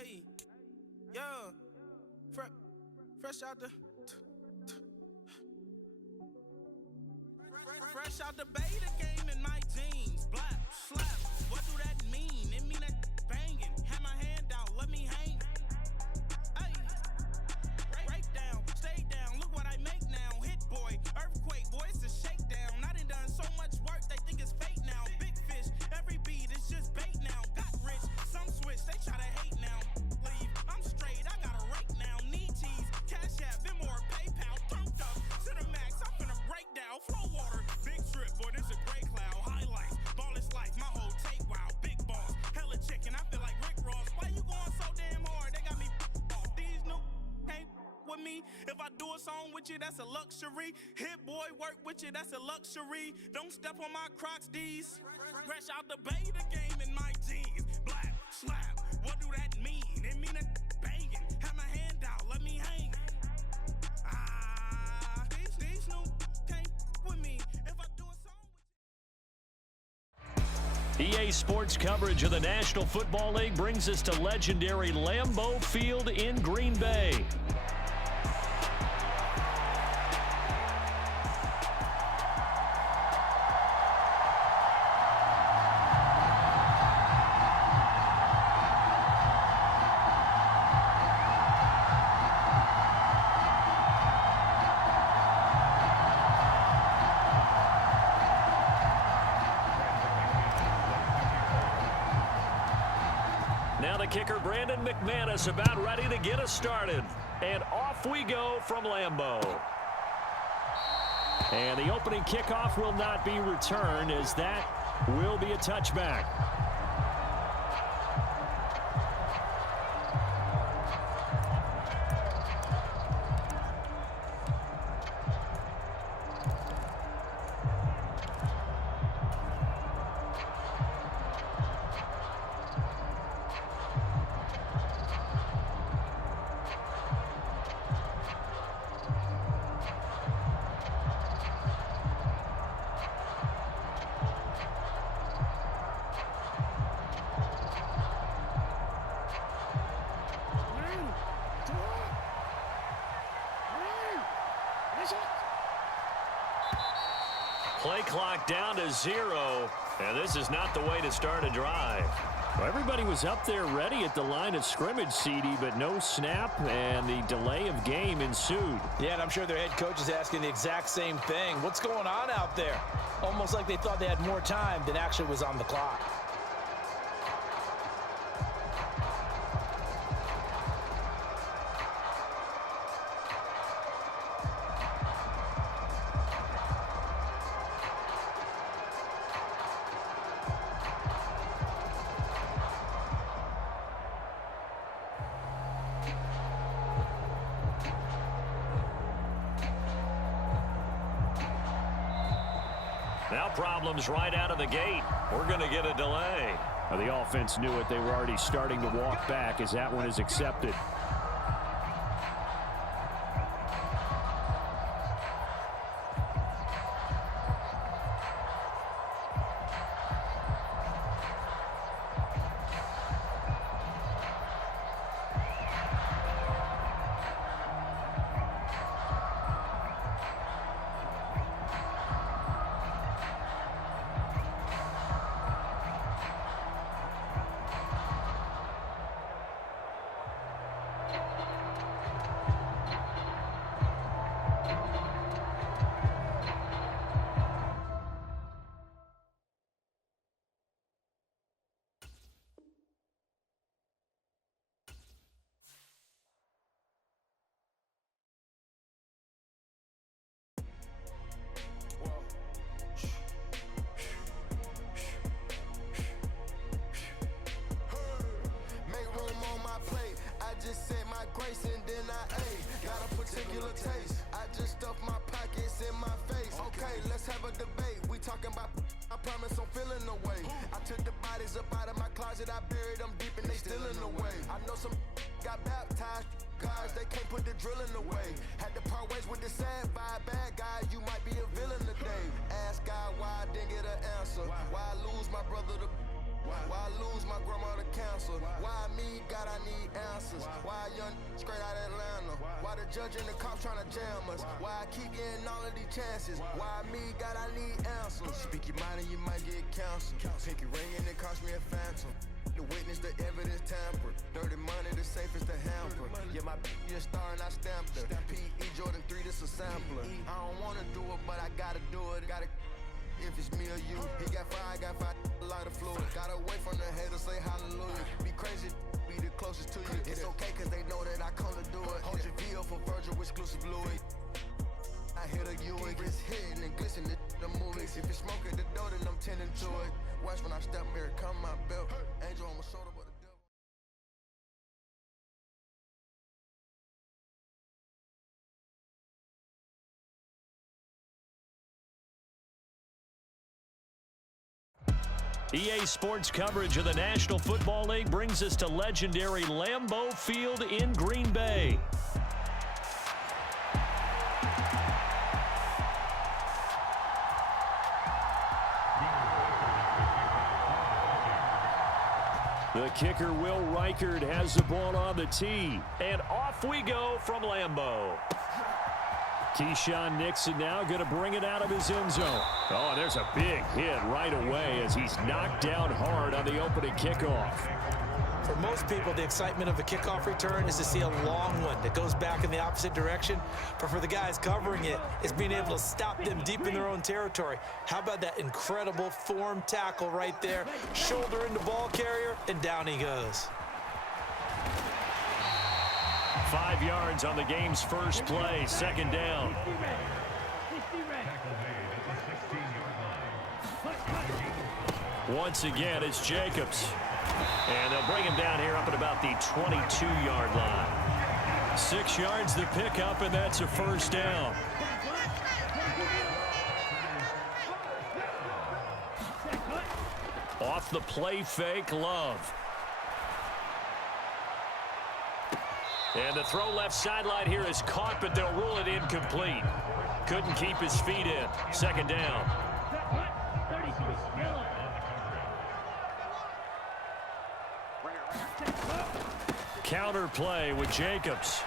Hey, yeah, fresh out the, fresh out the beta game in my jeans. Black, slap, what do that mean? It mean that banging. Have my hand out, let me hang. Hey, break down, stay down, look what I make now. Hit boy, earthquake, boy, it's a shakedown. I done so much work, they think it's fake now. Big fish, every beat is just bait now. Got rich, some switch, they try to hate now. Leave, I'm straight, I got a rake now. Need cheese, cash app, been more PayPal. Turned up to the max, I'm finna break down. Flow water, big trip, boy, this a gray cloud. Highlights, ball is life, my whole tape, wow. Big boss, hella chicken, I feel like Rick Ross. Why you going so damn hard? They got me off. These new can't with me. If I do a song with you, that's a luxury. Hit boy, work with you, that's a luxury. Don't step on my Crocs, D's. Fresh out the beta game in my jeans. Black, slap, what do that mean? It mean that banging. Have my hand out, let me hang. These new can't with me. If I do a song with you. EA Sports coverage of the National Football League brings us to legendary Lambeau Field in Green Bay. Now the kicker, Brandon McManus, about ready to get us started. And off we go from Lambeau. And the opening kickoff will not be returned, as that will be a touchback. Play clock down to 0, and this is not the way to start a drive. Well, everybody was up there ready at the line of scrimmage, CD, but no snap, and the delay of game ensued. Yeah, and I'm sure their head coach is asking the exact same thing. What's going on out there? Almost like they thought they had more time than actually was on the clock. Now problems right out of the gate. We're going to get a delay. Well, the offense knew it. They were already starting to walk back as that one is accepted. Grace and then I ate. Got a particular taste. I just stuff my pockets in my face. Okay, let's have a debate. We talking about, I promise I'm feeling the way. I took the bodies up out of my closet. I buried them deep and they still in the way. I know some got baptized. Guys, they can't put the drilling away. Had to part ways with the sad vibe. Bad guy, you might be a villain today. Ask God why I didn't get an answer. Why I lose my brother to, why I lose my grandma to cancer. canceled. Why me? God, I need answers. Why young straight out Atlanta? Why the judge and the cops trying to jam us? Why I keep getting all of these chances? Why me? God, I need answers. Speak your mind and you might get canceled. Pinky ring and it cost me a phantom. The witness, the evidence tampered. Dirty money, the safest to hamper. Yeah, my a star and I stamped her. P.E. Jordan 3, this a sampler. I don't wanna do it, but I gotta do it. Gotta if it's me or you. He got five, I got five. Lighter fluid. Gotta wait from the haters, say hallelujah. Be crazy, be the closest to you. It's okay, cause they know that I come to do it. Hold your VO for Virgil, exclusive Louis. I hit a Ewing, it's hitting and glistening the movies. If it's smoking the dough, then I'm tending to it. Watch when I step here, come my belt. Angel on my shoulder, but the devil. EA Sports coverage of the National Football League brings us to legendary Lambeau Field in Green Bay. The kicker, Will Reichard, has the ball on the tee. And off we go from Lambeau. Keyshawn Nixon now going to bring it out of his end zone. Oh, there's a big hit right away as he's knocked down hard on the opening kickoff. For most people, the excitement of a kickoff return is to see a long one that goes back in the opposite direction. But for the guys covering it, it's being able to stop them deep in their own territory. How about that incredible form tackle right there? Shoulder in the ball carrier, and down he goes. 5 yards on the game's first play, second down. Once again, it's Jacobs. And they'll bring him down here up at about the 22-yard line. 6 yards to pick up, and that's a first down. Off the play fake, Love. And the throw left sideline here is caught, but they'll rule it incomplete. Couldn't keep his feet in. Second down. Counter play with Jacobs.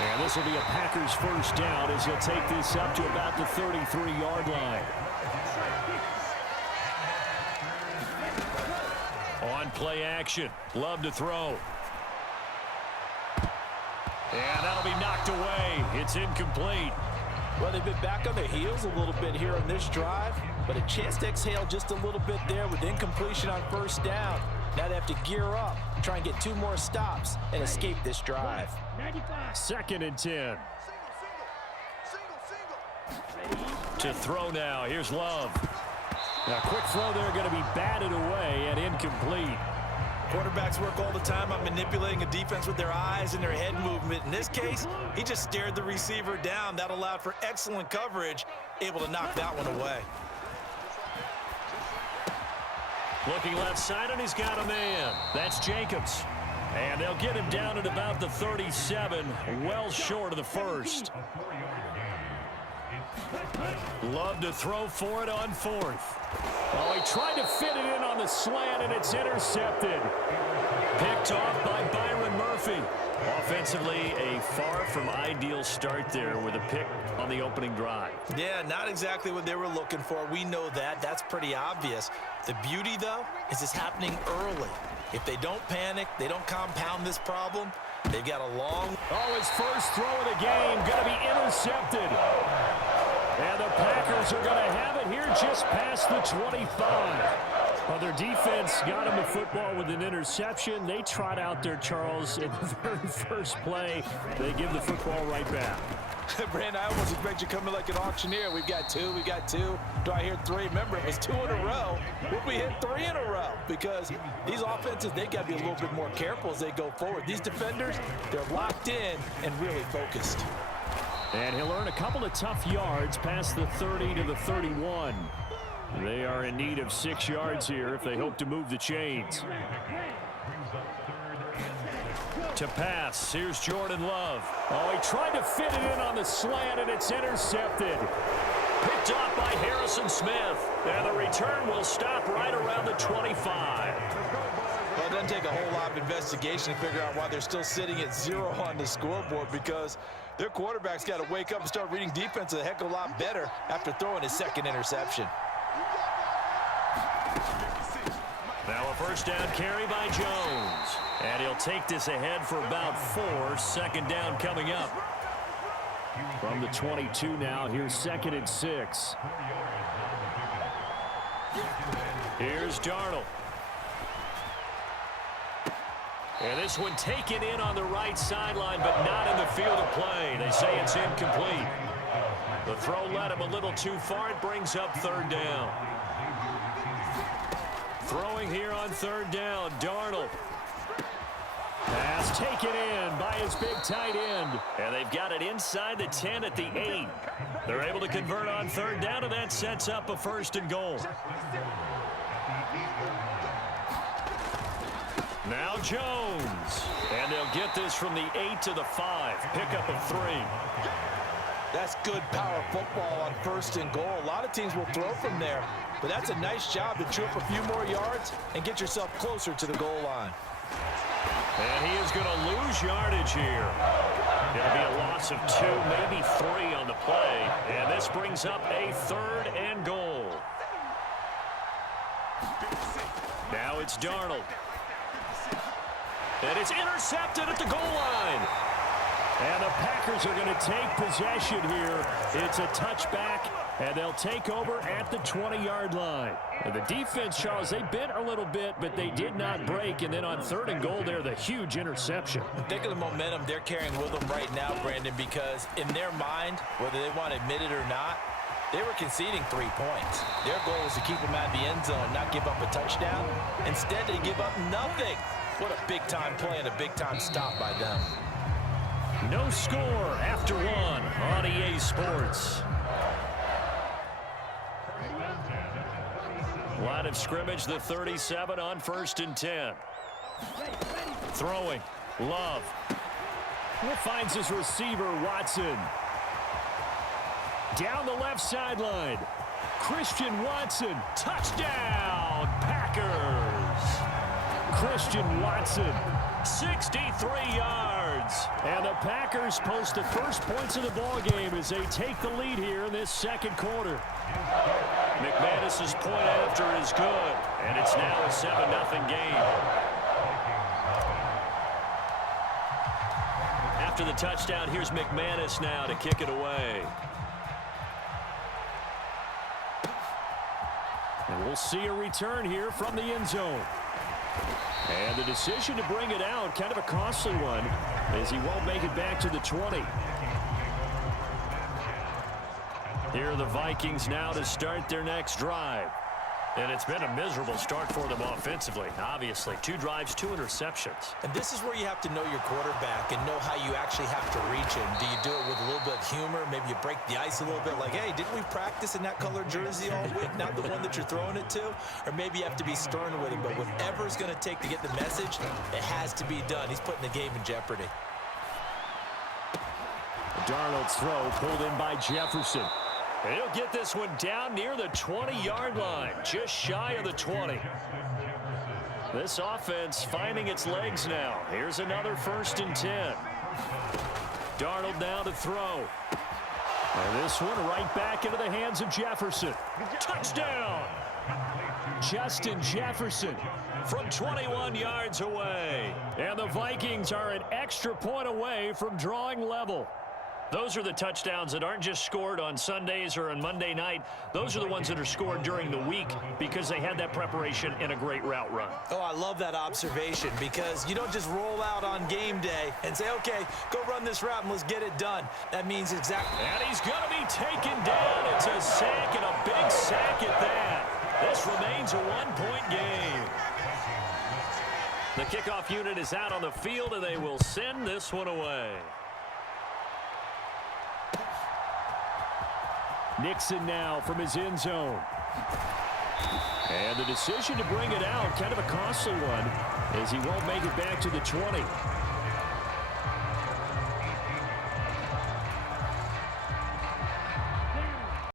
And this will be a Packers first down as he'll take this up to about the 33-yard line. On play action. Love to throw. And that'll be knocked away. It's incomplete. Well, they've been back on their heels a little bit here on this drive, but a chance to exhale just a little bit there with incompletion on first down. Now they have to gear up, try and get 2 more stops, and escape this drive. 2nd and 10. To throw now. Here's Love. Now, quick throw there, going to be batted away and incomplete. Quarterbacks work all the time on manipulating a defense with their eyes and their head movement. In this case, he just stared the receiver down. That allowed for excellent coverage, able to knock that one away. Looking left side, and he's got a man. That's Jacobs. And they'll get him down at about the 37, well short of the first. Love to throw for it on 4th. Oh, he tried to fit it in on the slant, and it's intercepted. Picked off by Byron Murphy. Offensively, a far from ideal start there with a pick on the opening drive. Yeah, not exactly what they were looking for. We know that. That's pretty obvious. The beauty, though, is it's happening early. If they don't panic, they don't compound this problem, they've got a long... Oh, his first throw of the game going to be intercepted. And the Packers are going to have it here just past the 25. Well, their defense got him the football with an interception. They trot out there, Charles, in the very first play. They give the football right back. Brandon, I almost expect you coming like an auctioneer. We've got 2, we got 2. Do I hear 3? Remember, it was 2 in a row. Would we hit 3 in a row? Because these offenses, they got to be a little bit more careful as they go forward. These defenders, they're locked in and really focused. And he'll earn a couple of tough yards past the 30 to the 31. They are in need of 6 yards here if they hope to move the chains. To pass, here's Jordan Love. Oh, he tried to fit it in on the slant, and it's intercepted. Picked off by Harrison Smith. And the return will stop right around the 25. Well, doesn't take a whole lot of investigation to figure out why they're still sitting at 0 on the scoreboard, because their quarterback's got to wake up and start reading defense a heck of a lot better after throwing his second interception. Now a first down carry by Jones. And he'll take this ahead for about 4. Second down coming up. From the 22 now, here's 2nd and 6. Here's Darnold. And this one taken in on the right sideline, but not in the field of play. They say it's incomplete. The throw led him a little too far. It brings up 3rd down. Throwing here on 3rd down, Darnold. Pass taken in by his big tight end. And they've got it inside the 10 at the 8. They're able to convert on 3rd down, and that sets up a 1st and goal. Now Jones. And they'll get this from the 8 to the 5. Pickup of 3. That's good power football on 1st and goal. A lot of teams will throw from there, but that's a nice job to chew up a few more yards and get yourself closer to the goal line. And he is going to lose yardage here. Going to be a loss of 2, maybe 3 on the play. And this brings up a 3rd and goal. Now it's Darnold. And it's intercepted at the goal line. And the Packers are going to take possession here. It's a touchback, and they'll take over at the 20-yard line. And the defense, Charles, they bit a little bit, but they did not break. And then on 3rd and goal there, the huge interception. Think of the momentum they're carrying with them right now, Brandon, because in their mind, whether they want to admit it or not, they were conceding 3 points. Their goal was to keep them out of the end zone, not give up a touchdown. Instead, they give up nothing. What a big-time play and a big-time stop by them. No score after 1 on EA Sports. Line of scrimmage, the 37 on 1st and 10. Throwing. Love. Finds his receiver, Watson. Down the left sideline. Christian Watson. Touchdown, Packers. Christian Watson. 63 yards. And the Packers post the first points of the ball game as they take the lead here in this 2nd quarter. McManus's point after is good, and it's now a 7-0 game. After the touchdown, here's McManus now to kick it away. And we'll see a return here from the end zone. And the decision to bring it out, kind of a costly one, as he won't make it back to the 20. Here are the Vikings now to start their next drive. And it's been a miserable start for them offensively, obviously. 2 drives, 2 interceptions. And this is where you have to know your quarterback and know how you actually have to reach him. Do you do it with a little bit of humor? Maybe you break the ice a little bit like, hey, didn't we practice in that colored jersey all week, not the one that you're throwing it to? Or maybe you have to be stern with him. But whatever it's going to take to get the message, it has to be done. He's putting the game in jeopardy. Darnold's throw pulled in by Jefferson. And he'll get this one down near the 20-yard line, just shy of the 20. This offense finding its legs now. Here's another 1st and 10. Darnold now to throw. And this one right back into the hands of Jefferson. Touchdown! Justin Jefferson from 21 yards away. And the Vikings are an extra point away from drawing level. Those are the touchdowns that aren't just scored on Sundays or on Monday night. Those are the ones that are scored during the week because they had that preparation and a great route run. Oh, I love that observation because you don't just roll out on game day and say, okay, go run this route and let's get it done. That means exactly. And he's going to be taken down. It's a sack and a big sack at that. This remains a 1-point game. The kickoff unit is out on the field and they will send this one away. Nixon now from his end zone. And the decision to bring it out, kind of a costly one, as he won't make it back to the 20.